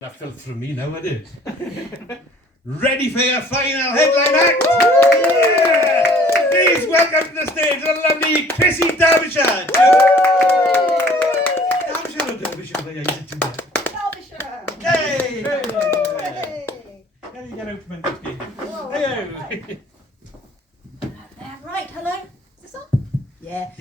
That fell through me now, I did. Ready for your final headline act? Yeah! Please welcome to the stage the lovely Chrissy Derbyshire. Derbyshire or Derbyshire? Where are you sitting there? Derbyshire! Hey! Hey! How do you get open this game? Whoa, Hello! Right, hello? Is this on? Yeah.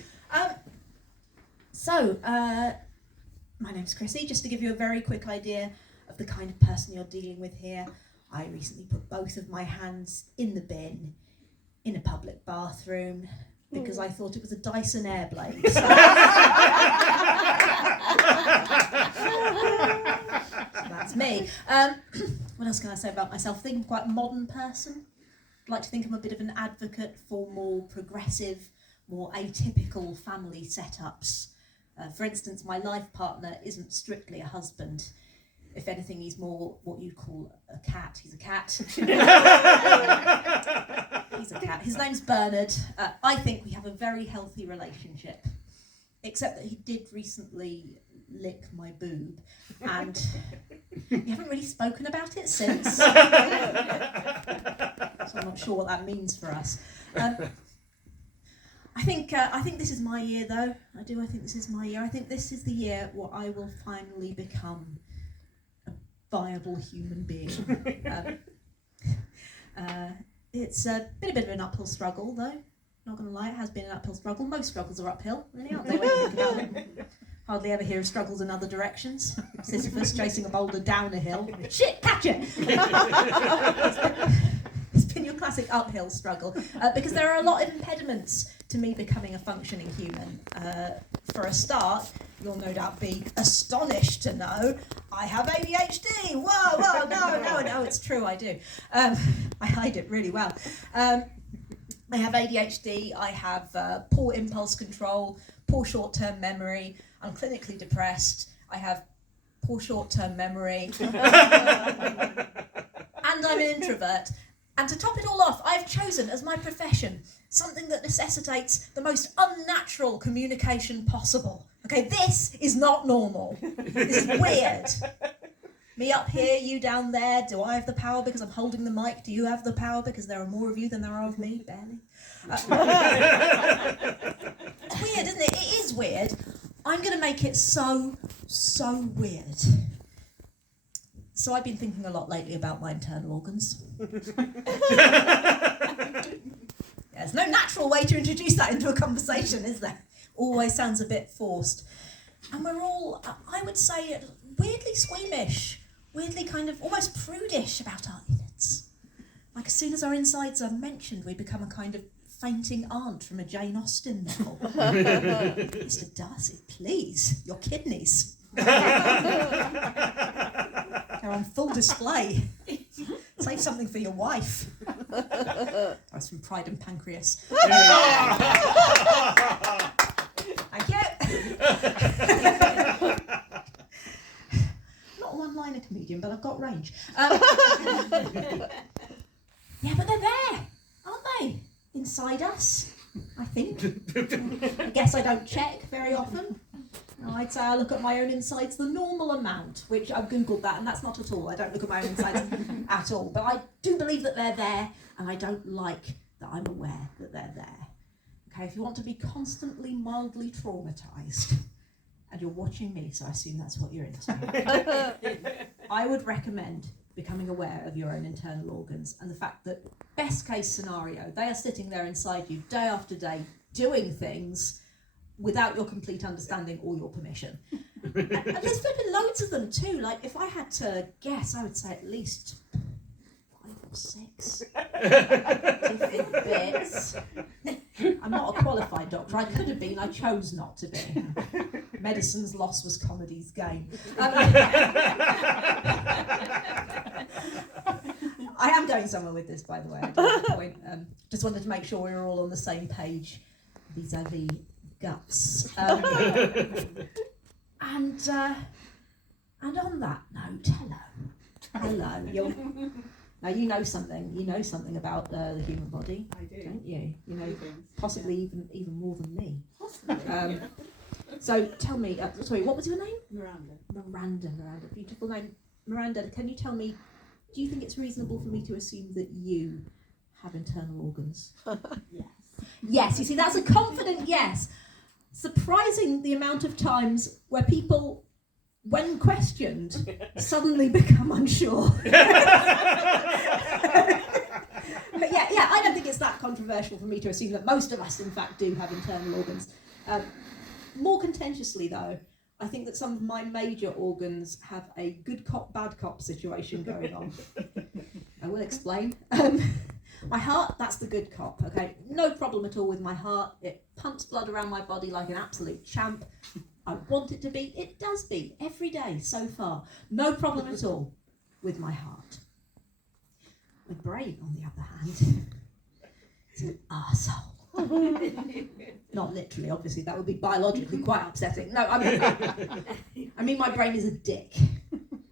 My name's Chrissy. Just to give you a very quick idea of the kind of person you're dealing with here, I recently put both of my hands in the bin in a public bathroom because I thought it was a Dyson Airblade. So that's me. What else can I say about myself? I think I'm quite a modern person. I'd like to think I'm a bit of an advocate for more progressive, more atypical family setups. For instance, my life partner isn't strictly a husband. If anything, he's more what you'd call a cat. He's a cat. He's a cat. His name's Bernard. I think we have a very healthy relationship, except that he did recently lick my boob, and we haven't really spoken about it since. So I'm not sure what that means for us. I think this is my year, though. I think this is my year. I think this is the year where I will finally become a viable human being. It's been a bit of an uphill struggle, though. Not going to lie, it has been an uphill struggle. Most struggles are uphill, really, aren't they? When you think about it. Hardly ever hear of struggles in other directions. Sisyphus chasing a boulder down a hill. Shit, catch it! It's been your classic uphill struggle because there are a lot of impediments to me becoming a functioning human. For a start, you'll no doubt be astonished to know I have ADHD. Whoa, no, it's true, I do. I hide it really well. I have ADHD, I have poor impulse control, poor short-term memory, I'm clinically depressed, I have poor short-term memory, and I'm an introvert. And to top it all off, I've chosen as my profession something that necessitates the most unnatural communication possible. Okay, this is not normal. This is weird. Me up here, you down there. Do I have the power because I'm holding the mic? Do you have the power because there are more of you than there are of me? Barely. It's weird, isn't it? It is weird. I'm going to make it so weird. So I've been thinking a lot lately about my internal organs. There's no natural way to introduce that into a conversation, is there? Always sounds a bit forced. And we're all, I would say, weirdly squeamish, weirdly kind of almost prudish about our innards. Like as soon as our insides are mentioned, we become a kind of fainting aunt from a Jane Austen novel. Mr. Darcy, please, your kidneys. They're on full display. Save something for your wife. That's from Pride and Pancreas. Thank you. Not a one-liner comedian, but I've got range. Yeah, but they're there, aren't they? Inside us, I think. I guess I don't check very often. I'd say I look at my own insides the normal amount, which I've googled that, and that's not at all. I don't look at my own insides at all. But I do believe that they're there, and I don't like that I'm aware that they're there. Okay, if you want to be constantly mildly traumatised, and you're watching me, so I assume that's what you're into, I would recommend becoming aware of your own internal organs and the fact that, best case scenario, they are sitting there inside you day after day doing things without your complete understanding or your permission. And there's flipping loads of them too. Like, if I had to guess, I would say at least 5 or 6 different bits. I'm not a qualified doctor. I could have been. I chose not to be. Medicine's loss was comedy's gain. I am going somewhere with this, by the way. I don't have a point. Just wanted to make sure we were all on the same page vis-a-vis guts. And on that note, hello. Now you know something. You know something about the human body, I do. don't you? You know, possibly even more than me. So tell me. Sorry, what was your name? Miranda. Miranda. Beautiful name. Miranda, can you tell me, do you think it's reasonable for me to assume that you have internal organs? Yes. Yes, you see, that's a confident yes. Surprising the amount of times where people, when questioned, suddenly become unsure. But yeah, I don't think it's that controversial for me to assume that most of us, in fact, do have internal organs. More contentiously, though, I think that some of my major organs have a good cop, bad cop situation going on. I will explain. My heart, that's the good cop, okay? No problem at all with my heart. It pumps blood around my body like an absolute champ. I want it to beat. It does beat every day so far. No problem at all with my heart. My brain, on the other hand, is an arsehole. Not literally, obviously, that would be biologically quite upsetting. No, I mean my brain is a dick.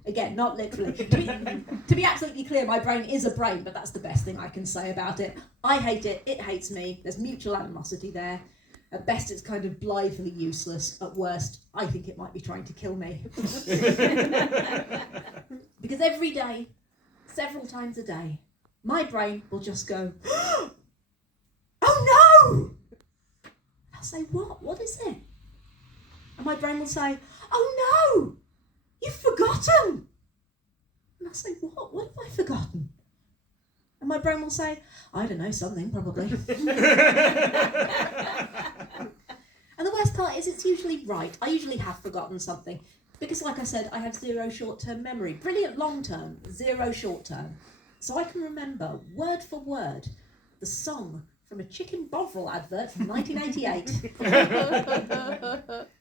Again, not literally. To be absolutely clear, my brain is a brain, but that's the best thing I can say about it. I hate it, it hates me, there's mutual animosity there. At best, it's kind of blithely useless. At worst, I think it might be trying to kill me. Because every day, several times a day, my brain will just go, oh no! I'll say, what? What is it? And my brain will say, oh no! You've forgotten! And I'll say, what? What have I forgotten? And my brain will say, I don't know, something probably. And the worst part is it's usually right. I usually have forgotten something. Because like I said, I have zero short-term memory. Brilliant long-term, zero short-term. So I can remember, word for word, the song from a Chicken Bovril advert from 1988.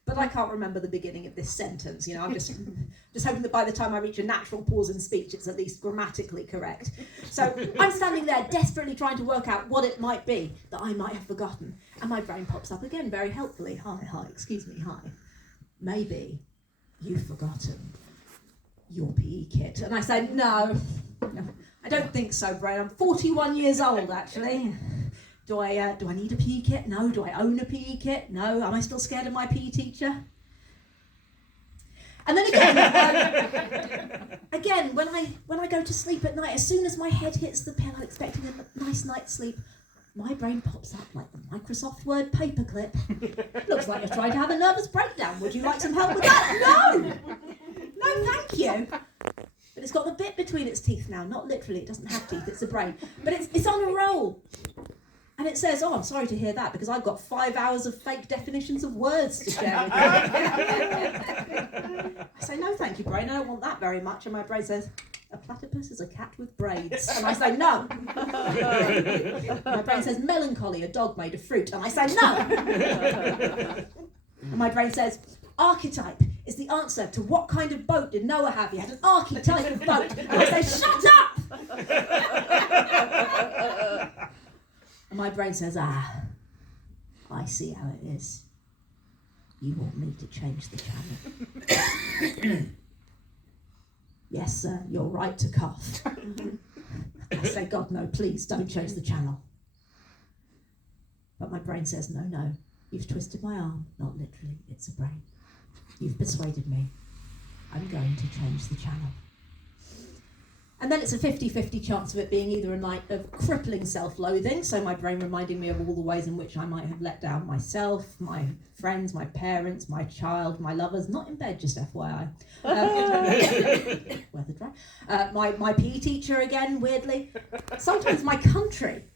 But I can't remember the beginning of this sentence. You know, I'm just hoping that by the time I reach a natural pause in speech, it's at least grammatically correct. So I'm standing there desperately trying to work out what it might be that I might have forgotten. And my brain pops up again very helpfully. Hi, excuse me, hi. Maybe you've forgotten your PE kit. And I say, no, I don't think so, brain. I'm 41 years old, actually. Do I need a PE kit? No. Do I own a PE kit? No. Am I still scared of my PE teacher? And then again, when I go to sleep at night, as soon as my head hits the pillow, expecting a nice night's sleep, my brain pops up like the Microsoft Word paperclip. Looks like you're trying to have a nervous breakdown. Would you like some help with that? No, thank you. But it's got the bit between its teeth now. Not literally, it doesn't have teeth. It's a brain, but it's on a roll. And it says, oh, I'm sorry to hear that, because I've got 5 hours of fake definitions of words to share with you. I say, no, thank you, brain. I don't want that very much. And my brain says, a platypus is a cat with braids. And I say, no. My brain says, melancholy, a dog made of fruit. And I say, no. And my brain says, archetype is the answer to what kind of boat did Noah have? He had an archetype of boat. And I say, shut up! And my brain says, I see how it is. You want me to change the channel. Yes, sir, you're right to cough. I say, God, no, please don't change the channel. But my brain says, no, you've twisted my arm. Not literally, it's a brain. You've persuaded me. I'm going to change the channel. And then it's a 50-50 chance of it being either a night of crippling self-loathing, so my brain reminding me of all the ways in which I might have let down myself, my friends, my parents, my child, my lovers, not in bed, just FYI. Weather dry. My PE teacher again, weirdly. Sometimes my country.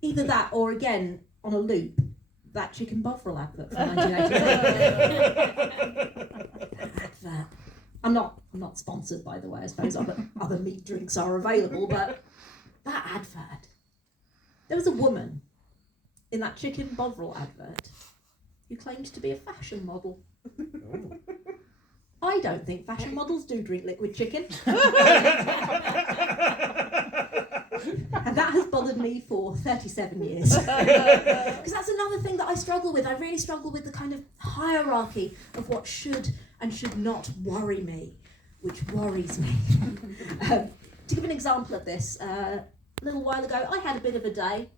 Either that or, again, on a loop, that Chicken Bovril advert from 1988. I'm not sponsored, by the way. I suppose other meat drinks are available, but that advert. There was a woman in that Chicken Bovril advert who claimed to be a fashion model. Oh. I don't think fashion models do drink liquid chicken. And that has bothered me for 37 years. Because that's another thing that I struggle with. I really struggle with the kind of hierarchy of what should and should not worry me, which worries me. To give an example of this, a little while ago, I had a bit of a day.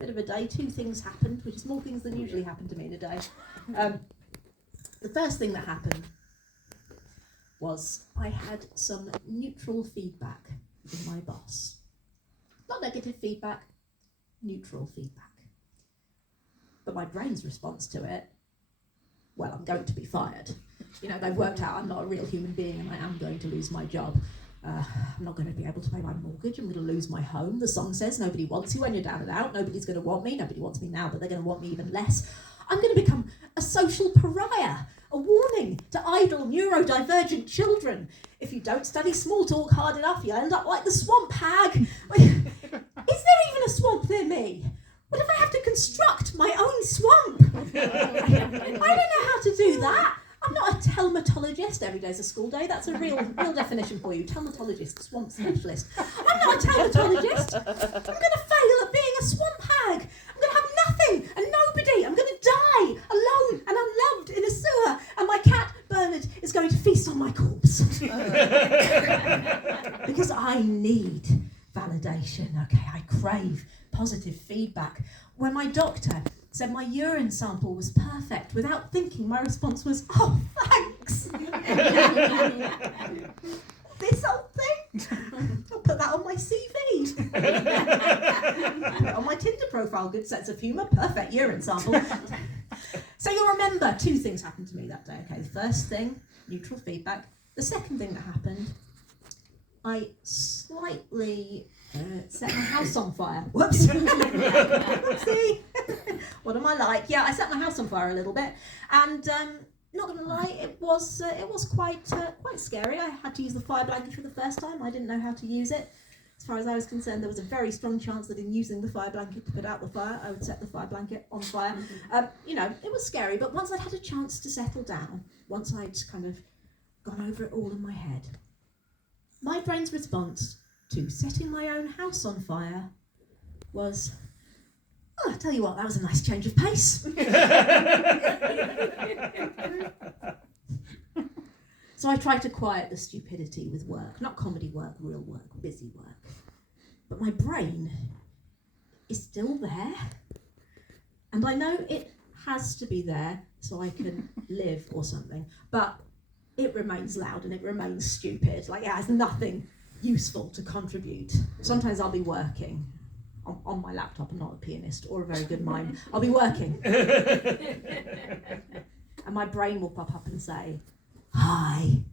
2 things happened, which is more things than usually happen to me in a day. The first thing that happened was I had some neutral feedback from my boss. Not negative feedback, neutral feedback. But my brain's response to it, well, I'm going to be fired. You know, they've worked out I'm not a real human being and I am going to lose my job. I'm not going to be able to pay my mortgage. I'm going to lose my home. The song says nobody wants you when you're down and out. Nobody's going to want me. Nobody wants me now, but they're going to want me even less. I'm going to become a social pariah. A warning to idle, neurodivergent children. If you don't study small talk hard enough, you end up like the swamp hag. Is there even a swamp near me? What if I have to construct my own swamp? I don't know how to do that. I'm not a telmatologist. Every day's a school day. That's a real definition for you. Telmatologist, swamp specialist. I'm not a telmatologist. I'm going to fail at being a swamp hag. I'm going to have nothing and nobody. I'm going to die alone and unloved in a sewer. And my cat, Bernard, is going to feast on my corpse. Because I need validation. Okay, I crave positive feedback. When my doctor said my urine sample was perfect, without thinking, my response was, "Oh, thanks." This old thing? I'll put that on my CV. Put it on my Tinder profile. Good sense of humour, perfect urine sample. So you'll remember 2 things happened to me that day. Okay, the first thing, neutral feedback. The second thing that happened, I slightly set my house on fire. Whoops. Whoopsie. What am I like? Yeah, I set my house on fire a little bit, and not gonna lie, it was quite scary. I had to use the fire blanket for the first time. I didn't know how to use it. As far as I was concerned, there was a very strong chance that in using the fire blanket to put out the fire, I would set the fire blanket on fire. It was scary, but once I'd had a chance to settle down, once I'd kind of gone over it all in my head, my brain's response to setting my own house on fire was, "Oh, I tell you what, that was a nice change of pace." So I tried to quiet the stupidity with work, not comedy work, real work, busy work. But my brain is still there. And I know it has to be there so I can live or something, but it remains loud and it remains stupid. Like, it has nothing useful to contribute. Sometimes I'll be working on my laptop. I'm not a pianist or a very good mime. I'll be working. And my brain will pop up and say, "Hi,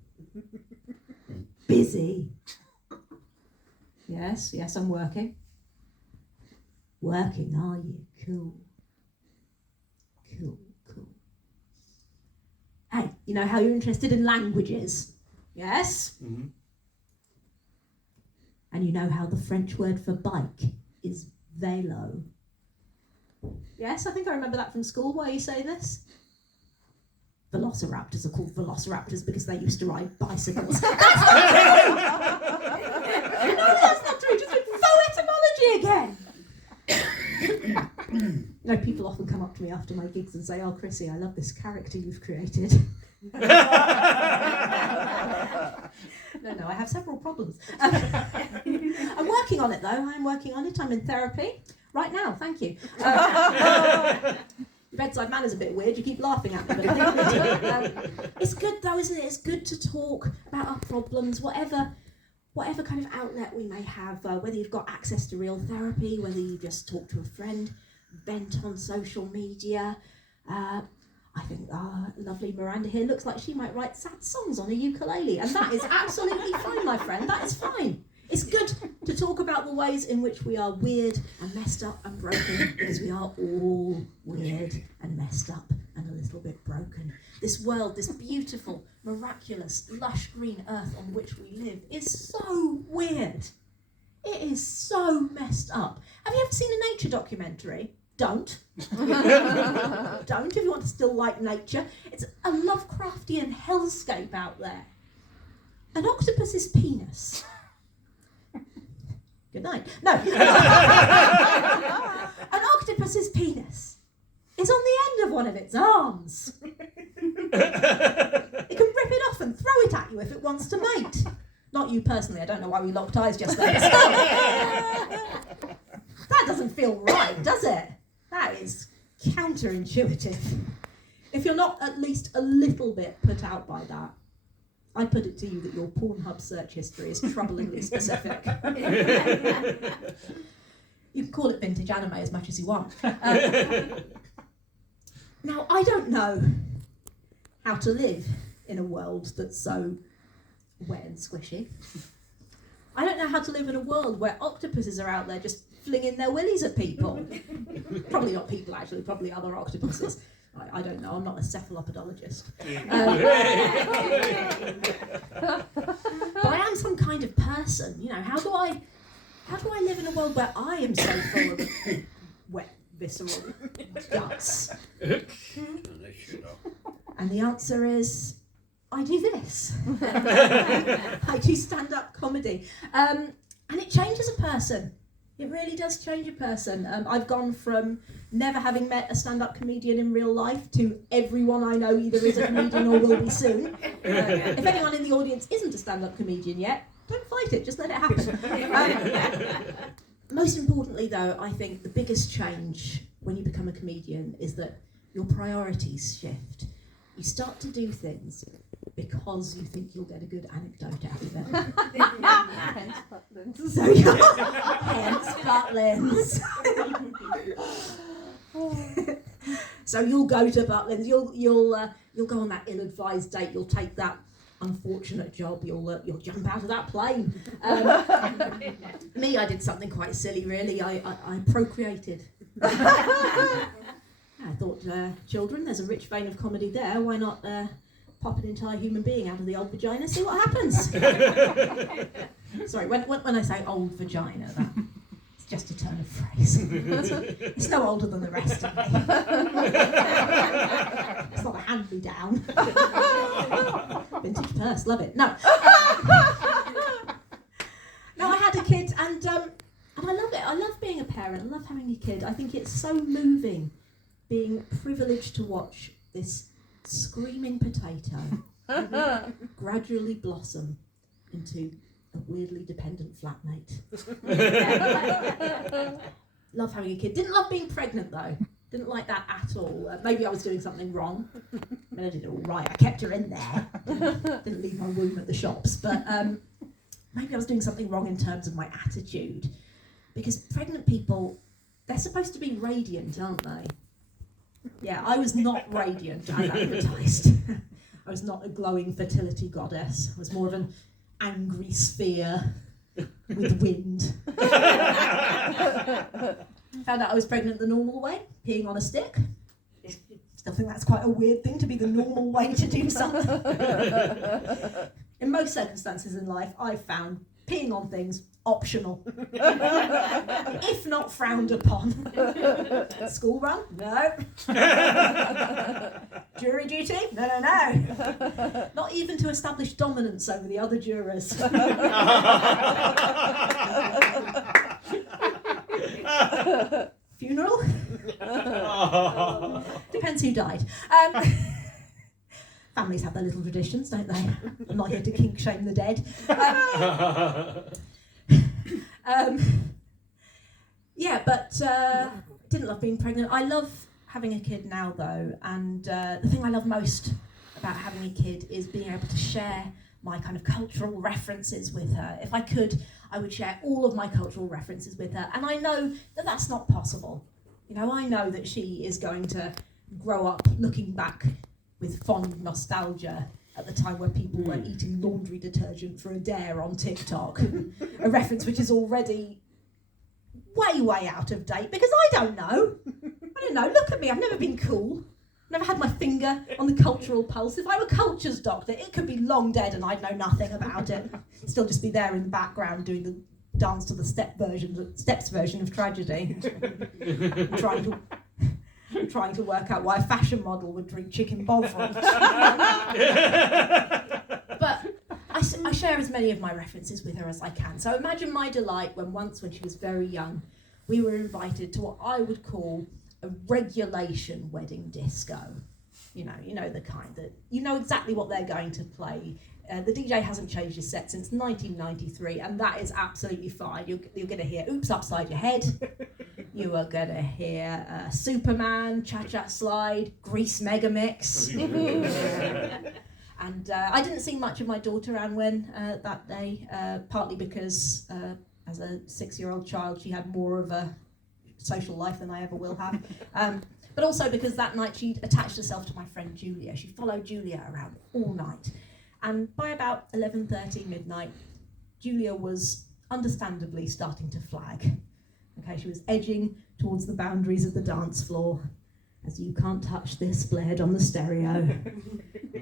busy." Yes, I'm working. Working, are you? Cool. Hey, you know how you're interested in languages? Yes? Mm-hmm. And you know how the French word for bike is vélo? Yes, I think I remember that from school. Why you say this? Velociraptors are called velociraptors because they used to ride bicycles. That's not true! No, that's not true. Just faux etymology again. People often come up to me after my gigs and say, "Oh, Chrissy, I love this character you've created." No, I have several problems. I'm working on it, though. I'm working on it. I'm in therapy right now. Thank you. Your bedside manner's a bit weird. You keep laughing at me, but I think it's good, though, isn't it? It's good to talk about our problems, whatever kind of outlet we may have, whether you've got access to real therapy, whether you just talk to a friend, bent on social media. I think lovely Miranda here looks like she might write sad songs on a ukulele, and that is absolutely fine, my friend. That is fine. It's good to talk about the ways in which we are weird and messed up and broken, because we are all weird and messed up and a little bit broken. This world, this beautiful, miraculous, lush green earth on which we live is so weird. It is so messed up. Have you ever seen a nature documentary? Don't. Don't, if you want to still like nature. It's a Lovecraftian hellscape out there. An octopus's penis. Good night. No. An octopus's penis is on the end of one of its arms. It can rip it off and throw it at you if it wants to mate. Not you personally. I don't know why we locked eyes just then. That doesn't feel right, does it? That is counterintuitive. If you're not at least a little bit put out by that, I put it to you that your Pornhub search history is troublingly specific. You can call it vintage anime as much as you want. Now, I don't know how to live in a world that's so wet and squishy. I don't know how to live in a world where octopuses are out there just flinging their willies at people. Probably not people, actually, probably other octopuses. I don't know, I'm not a cephalopodologist. But I am some kind of person, you know. How do I live in a world where I am so full of wet, visceral guts? And the answer is, I do this. I do stand-up comedy. And it changes a person. It really does change a person. I've gone from never having met a stand-up comedian in real life to everyone I know either is a comedian or will be soon. If anyone in the audience isn't a stand-up comedian yet, don't fight it, just let it happen. Most importantly though, I think the biggest change when you become a comedian is that your priorities shift. You start to do things because you think you'll get a good anecdote out of it. Hence Butlins. So hence Butlins. So you'll go to Butlins. You'll go on that ill-advised date. You'll take that unfortunate job. You'll jump out of that plane. Me, I did something quite silly. Really, I procreated. I thought, children, there's a rich vein of comedy there. Why not pop an entire human being out of the old vagina, see what happens? Sorry, when I say old vagina, it's just a turn of phrase. It's no older than the rest of me. It's not a hand-me-down. Vintage purse, love it. No. No, I had a kid, and I love it. I love being a parent. I love having a kid. I think it's so moving being privileged to watch this screaming potato gradually blossom into a weirdly dependent flatmate. Love having a kid. Didn't love being pregnant though. Didn't like that at all. Maybe I was doing something wrong. I mean, I did it all right. I kept her in there. Didn't leave my womb at the shops. But maybe I was doing something wrong in terms of my attitude. Because pregnant people, they're supposed to be radiant, aren't they? Yeah, I was not radiant as advertised. I was not a glowing fertility goddess. I was more of an angry sphere with wind. Found out I was pregnant the normal way, peeing on a stick. Still think that's quite a weird thing to be the normal way to do something. In most circumstances in life, I've found peeing on things optional, if not frowned upon. School run? No. Jury duty? No. Not even to establish dominance over the other jurors. Funeral? Depends who died. Families have their little traditions, don't they? I'm not here to kink shame the dead. Didn't love being pregnant. I love having a kid now though, and the thing I love most about having a kid is being able to share my kind of cultural references with her. If I could, I would share all of my cultural references with her, and I know that that's not possible. You know, I know that she is going to grow up looking back with fond nostalgia at the time when people were eating laundry detergent for a dare on TikTok, a reference which is already way out of date because I don't know. Look at me, I've never been cool. Never had my finger on the cultural pulse. If I were culture's doctor, it could be long dead and I'd know nothing about it. Still just be there in the background doing the dance to the steps version of tragedy. Trying to work out why a fashion model would drink chicken bovril. But I share as many of my references with her as I can. So imagine my delight when she was very young, we were invited to what I would call a regulation wedding disco. You know the kind that, you know exactly what they're going to play. The DJ hasn't changed his set since 1993, and that is absolutely fine. You're going to hear Oops Upside Your Head. You are going to hear Superman, Cha Cha Slide, Grease Mega Mix. And I didn't see much of my daughter Anwen that day, partly because as a 6-year-old child she had more of a social life than I ever will have. But also because that night she attached herself to my friend Julia. She followed Julia around all night. And by about 11:30 midnight, Julia was understandably starting to flag. Okay, she was edging towards the boundaries of the dance floor. As you can't touch this, blared on the stereo,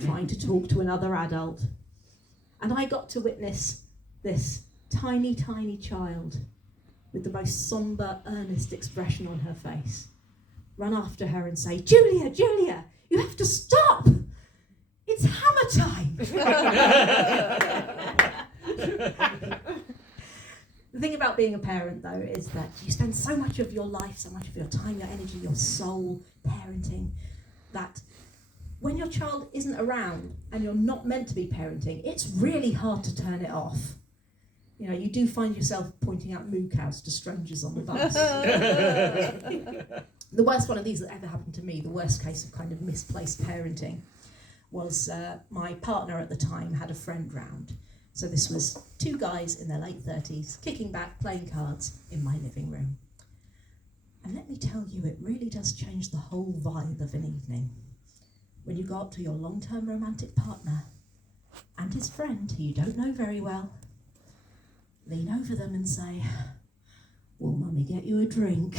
trying to talk to another adult. And I got to witness this tiny, tiny child with the most sombre, earnest expression on her face run after her and say, "Julia, Julia, you have to stop! It's hammer time!" The thing about being a parent, though, is that you spend so much of your life, so much of your time, your energy, your soul parenting, that when your child isn't around and you're not meant to be parenting, it's really hard to turn it off. You know, you do find yourself pointing out moo cows to strangers on the bus. The worst one of these that ever happened to me, the worst case of kind of misplaced parenting, was my partner at the time had a friend round. So this was 2 guys in their late 30s, kicking back, playing cards in my living room. And let me tell you, it really does change the whole vibe of an evening. When you go up to your long-term romantic partner and his friend, who you don't know very well, lean over them and say, "Will Mummy get you a drink?"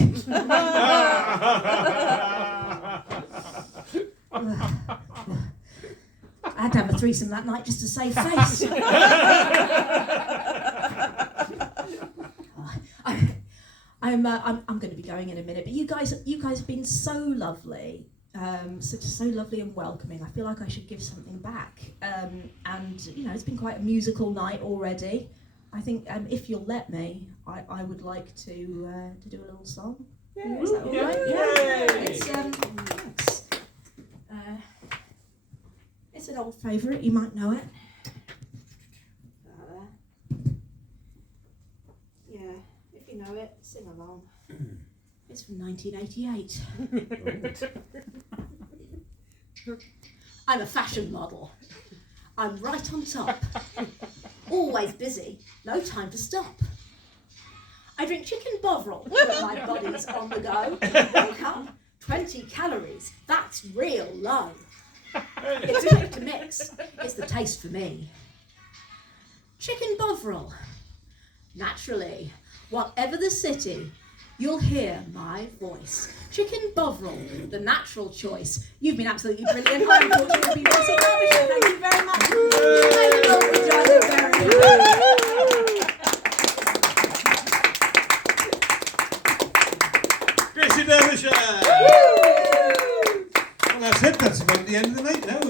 I had to have a threesome that night just to save face. I'm going to be going in a minute, but you guys have been so lovely, so lovely and welcoming. I feel like I should give something back, and you know, it's been quite a musical night already. I think if you'll let me, I would like to do a little song. Yeah, is that all right? Yeah. It's an old favourite. You might know it. Yeah, if you know it, sing along. It's from 1988. I'm a fashion model. I'm right on top. Always busy, no time to stop. I drink chicken bovril when my body's on the go. 1 cup, 20 calories, that's real low. It's quick to mix, it's the taste for me. Chicken bovril, naturally, whatever the city, you'll hear my voice. Chicken bovril, the natural choice. You've been absolutely brilliant. I'm fortunate to be Chrissy. Thank you very much. Chrissy Derbyshire! Well, that's it. That's about the end of the night now.